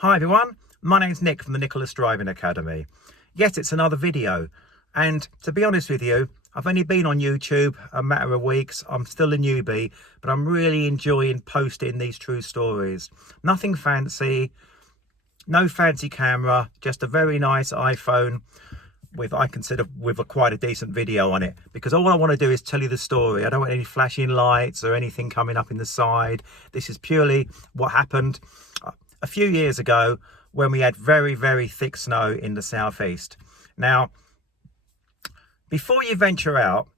Hi everyone, my name's Nick from the Nicholas Driving Academy. Yes, it's another video, and to be honest with you, I've only been on YouTube a matter of weeks. I'm still a newbie, but I'm really enjoying posting these true stories. Nothing fancy, no fancy camera, just a very nice iPhone with, I consider, with quite a decent video on it, because all I want to do is tell you the story. I don't want any flashing lights or anything coming up in the side. This is purely what happened a few years ago when we had very, very thick snow in the southeast. Now, before you venture out,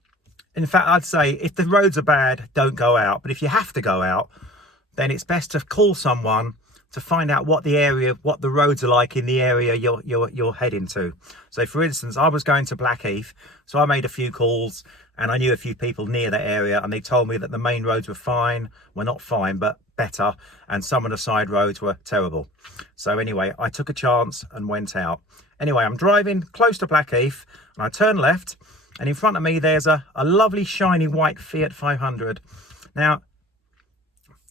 in fact, I'd say if the roads are bad, don't go out. But if you have to go out, then it's best to call someone to find out what the roads are like in the area you're heading to. So for instance, I was going to Blackheath, so I made a few calls and I knew a few people near that area, and they told me that the main roads were fine. Well, not fine, but better, and some of the side roads were terrible. So anyway, I took a chance and went out. Anyway, I'm driving close to Blackheath and I turn left, and in front of me there's a lovely shiny white Fiat 500. Now,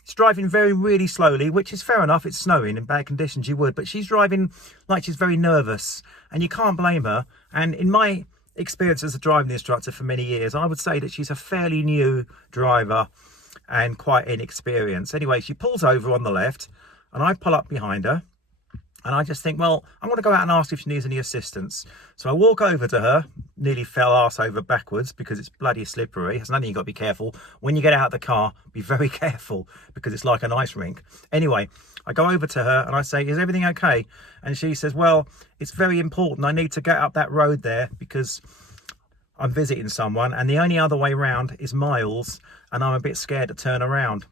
it's driving really slowly, which is fair enough. It's snowing, in bad conditions you would, but she's driving like she's very nervous, and you can't blame her. And in my experience as a driving instructor for many years, I would say that she's a fairly new driver and quite inexperienced. Anyway, she pulls over on the left and I pull up behind her, and I just think, well, I'm going to go out and ask if she needs any assistance. So I walk over to her, nearly fell arse over backwards because it's bloody slippery. It's another thing you've got to be careful. When you get out of the car, be very careful because it's like an ice rink. Anyway, I go over to her and I say, is everything okay? And she says, well, it's very important. I need to get up that road there because I'm visiting someone, and the only other way round is miles, and I'm a bit scared to turn around.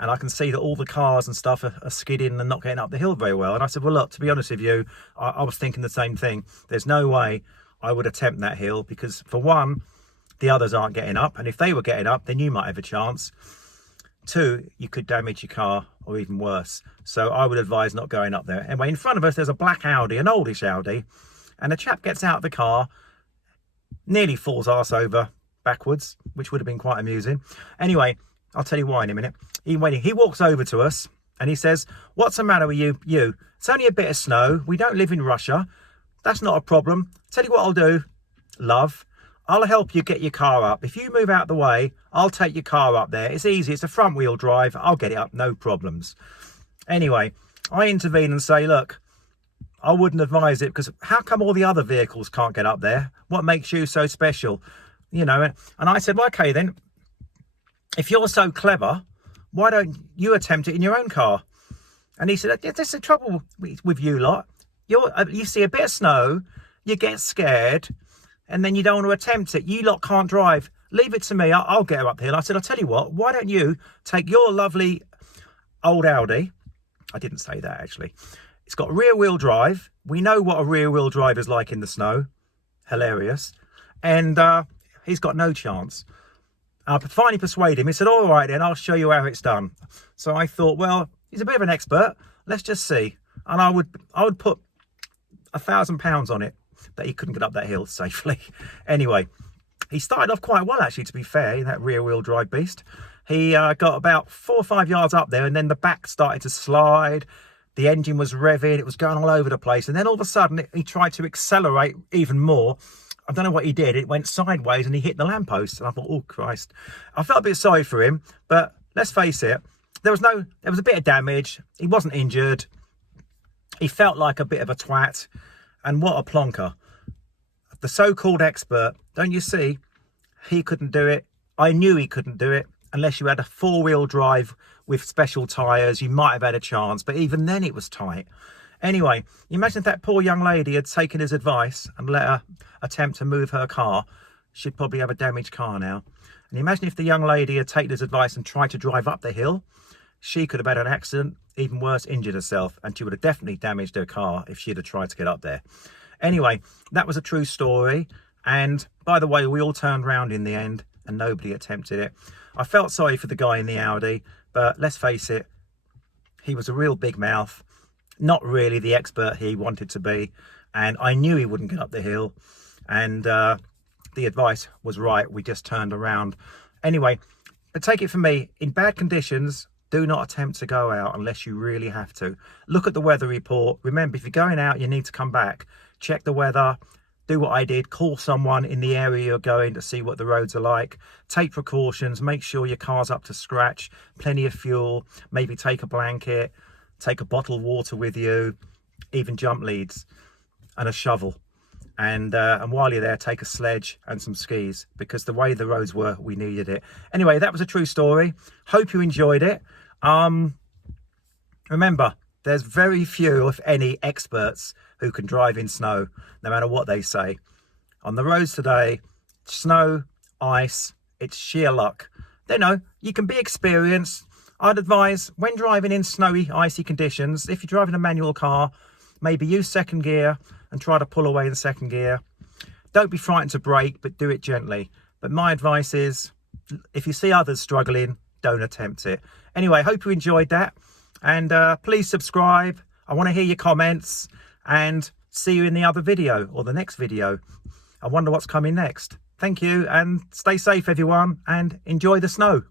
And I can see that all the cars and stuff are skidding and not getting up the hill very well. And I said, well, look, to be honest with you, I was thinking the same thing. There's no way I would attempt that hill because, for one, the others aren't getting up. And if they were getting up, then you might have a chance. Two, you could damage your car, or even worse. So I would advise not going up there. Anyway, in front of us, there's a black Audi, an oldish Audi. And a chap gets out of the car, nearly falls arse over backwards, which would have been quite amusing. Anyway, I'll tell you why in a minute. He walks over to us and he says, what's the matter with you? It's only a bit of snow. We don't live in Russia. That's not a problem. Tell you what I'll do, love. I'll help you get your car up. If you move out the way, I'll take your car up there. It's easy. It's a front wheel drive. I'll get it up. No problems. Anyway, I intervene and say, look, I wouldn't advise it because how come all the other vehicles can't get up there? What makes you so special? You know, and I said, well, okay, then, if you're so clever, why don't you attempt it in your own car? And he said, there's the trouble with you lot. You see a bit of snow, you get scared, and then you don't want to attempt it. You lot can't drive. Leave it to me. I'll get her up here. And I said, I'll tell you what, why don't you take your lovely old Audi? I didn't say that, actually. It's got rear wheel drive. We know what a rear wheel drive is like in the snow. Hilarious. And he's got no chance. I finally persuaded him. He said, all right then, I'll show you how it's done. So I thought, well, he's a bit of an expert. Let's just see. And I would put £1,000 on it that he couldn't get up that hill safely. Anyway, he started off quite well, actually, to be fair, that rear wheel drive beast. He got about 4 or 5 yards up there, and then the back started to slide. The engine was revving. It was going all over the place. And then all of a sudden, he tried to accelerate even more. I don't know what he did. It went sideways and he hit the lamppost. And I thought, oh, Christ. I felt a bit sorry for him. But let's face it, there was a bit of damage. He wasn't injured. He felt like a bit of a twat. And what a plonker. The so-called expert, don't you see? He couldn't do it. I knew he couldn't do it. Unless you had a four-wheel drive with special tyres, you might have had a chance. But even then it was tight. Anyway, imagine if that poor young lady had taken his advice and let her attempt to move her car. She'd probably have a damaged car now. And imagine if the young lady had taken his advice and tried to drive up the hill. She could have had an accident, even worse, injured herself, and she would have definitely damaged her car if she'd have tried to get up there. Anyway, that was a true story. And by the way, we all turned round in the end and nobody attempted it. I felt sorry for the guy in the Audi, but let's face it, he was a real big mouth. Not really the expert he wanted to be, and I knew he wouldn't get up the hill, and the advice was right. We just turned around. Anyway, but take it from me, in bad conditions, Do not attempt to go out unless you really have to. Look at the weather report. Remember, if you're going out, you need to come back. Check the weather. Do what I did. Call someone in the area you're going to see what the roads are like. Take precautions. Make sure your car's up to scratch. Plenty of fuel. Maybe take a blanket. Take a bottle of water with you. Even jump leads and a shovel. And while you're there, take a sledge and some skis, because the way the roads were, we needed it. Anyway, that was a true story. Hope you enjoyed it. Remember, there's very few, if any, experts who can drive in snow, no matter what they say. On the roads today, snow, ice, it's sheer luck. You can be experienced. I'd advise, when driving in snowy, icy conditions, if you're driving a manual car, maybe use second gear and try to pull away in second gear. Don't be frightened to brake, but do it gently. But my advice is, if you see others struggling, don't attempt it. Anyway, hope you enjoyed that. And please subscribe. I want to hear your comments. And see you in the other video, or the next video. I wonder what's coming next. Thank you, and stay safe, everyone, and enjoy the snow.